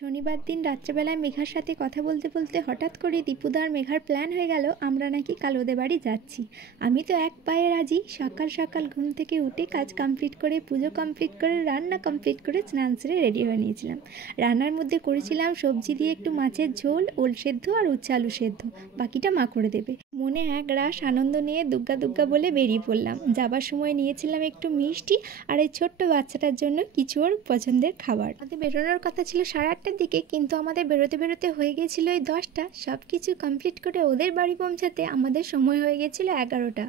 শনিবার দিন রাত্রেবেলায় মেঘার সাথে কথা বলতে বলতে হঠাৎ করে দীপুদা আর মেঘার প্ল্যান হয়ে গেল আমরা নাকি কাল ওদের বাড়ি যাচ্ছি। আমি তো এক পায়ে রাজি। সকাল সকাল ঘুম থেকে উঠে কাজ কমপ্লিট করে, পুজো কমপ্লিট করে, রান্না কমপ্লিট করে, স্নান সেরে রেডি হয়ে নিয়েছিলাম। রান্নার মধ্যে করেছিলাম সবজি দিয়ে একটু মাছের ঝোল, ওল সেদ্ধ আর উচ্ছে আলু সেদ্ধ। বাকিটা মা করে দেবে। মনে এক রাশ আনন্দ নিয়ে দুগ্গা দুগ্গা বলে বেরিয়ে পড়লাম। যাবার সময় নিয়েছিলাম একটু মিষ্টি আর এই ছোট্ট বাচ্চাটার জন্য কিছু ওর পছন্দের খাবার। আমাদের বেরোনোর কথা ছিল 8:30টার দিকে, কিন্তু আমাদের বেরোতে বেরোতে হয়ে গেছিল ওই 10টা। সব কিছু কমপ্লিট করে ওদের বাড়ি পৌঁছাতে আমাদের সময় হয়ে গেছিল 11টা।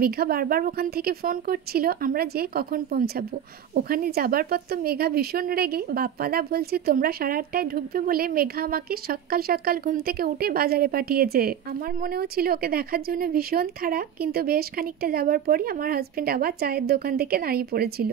মেঘা বারবার ওখান থেকে ফোন করছিল আমরা যে কখন পৌঁছাবো। ওখানে যাবার পর তো মেঘা ভীষণ রেগে, বাপ্পাদা বলছে তোমরা 8:30টায় ঢুকবে বলে মেঘা আমাকে সকাল সকাল ঘুম থেকে উঠে বাজারে পাঠিয়েছে। আমার মনেও ছিল ওকে দেখার জন্য ভীষণ তাড়া, কিন্তু বেশ খানিকটা যাবার পরই আমার হাজব্যান্ড আবার চায়ের দোকান থেকে দাঁড়িয়ে পড়েছিল।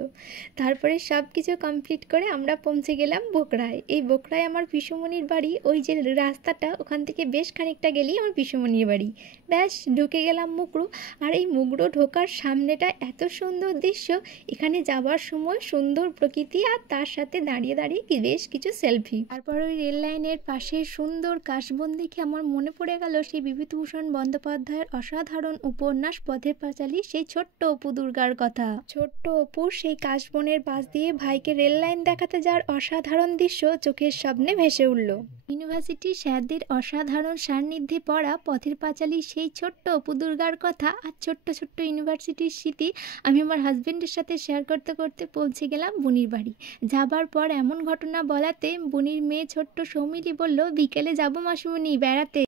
তারপরে সব কিছু কমপ্লিট করে আমরা পৌঁছে গেলাম বোকরায়। এই বোকরায় আমার পিসুমণির বাড়ি। ওই যে রাস্তাটা, ওখান থেকে বেশ খানিকটা গেলেই আমার পিসুমণির বাড়ি। ব্যাস ঢুকে গেলাম মুগরো। আর এই মুগরো ঢোকার সামনেটা এত সুন্দর দৃশ্য। এখানে যাবার সময় সুন্দর প্রকৃতি আর তার সাথে দাঁড়িয়ে দাঁড়িয়ে বেশ কিছু সেলফি। তারপর ওই রেল লাইনের পাশে সুন্দর কাশবন দেখে আমার মনে পড়ে গেল সেই বিভূতিভূষণ বন্দ্যোপাধ্যায়ের অসাধারণ উপন্যাস পথের পাঁচালী, সেই ছোট্ট অপু দুর্গার কথা। ছোট্ট অপুর সেই কাশবনের পাশ দিয়ে ভাইকে রেল লাইন দেখাতে যাওয়ার অসাধারণ দৃশ্য চোখের সামনে ভেসে উঠল। ইউনিভার্সিটির স্যারদের অসাধারণ সান্নিধ্যে পড়া পথের পাঁচালী সেই ছোট্ট অপু দুর্গার কথা আর ছোট্ট ছোট্ট ইউনিভার্সিটির স্মৃতি আমি আমার হাজবেন্ডের সাথে শেয়ার করতে করতে পৌঁছে গেলাম বুনির বাড়ি। যাবার পর এমন ঘটনা বলাতে বুনির মেয়ে ছোট্ট সৌমিলি বলল, বিকেলে যাবো মাসিমণি বেড়াতে।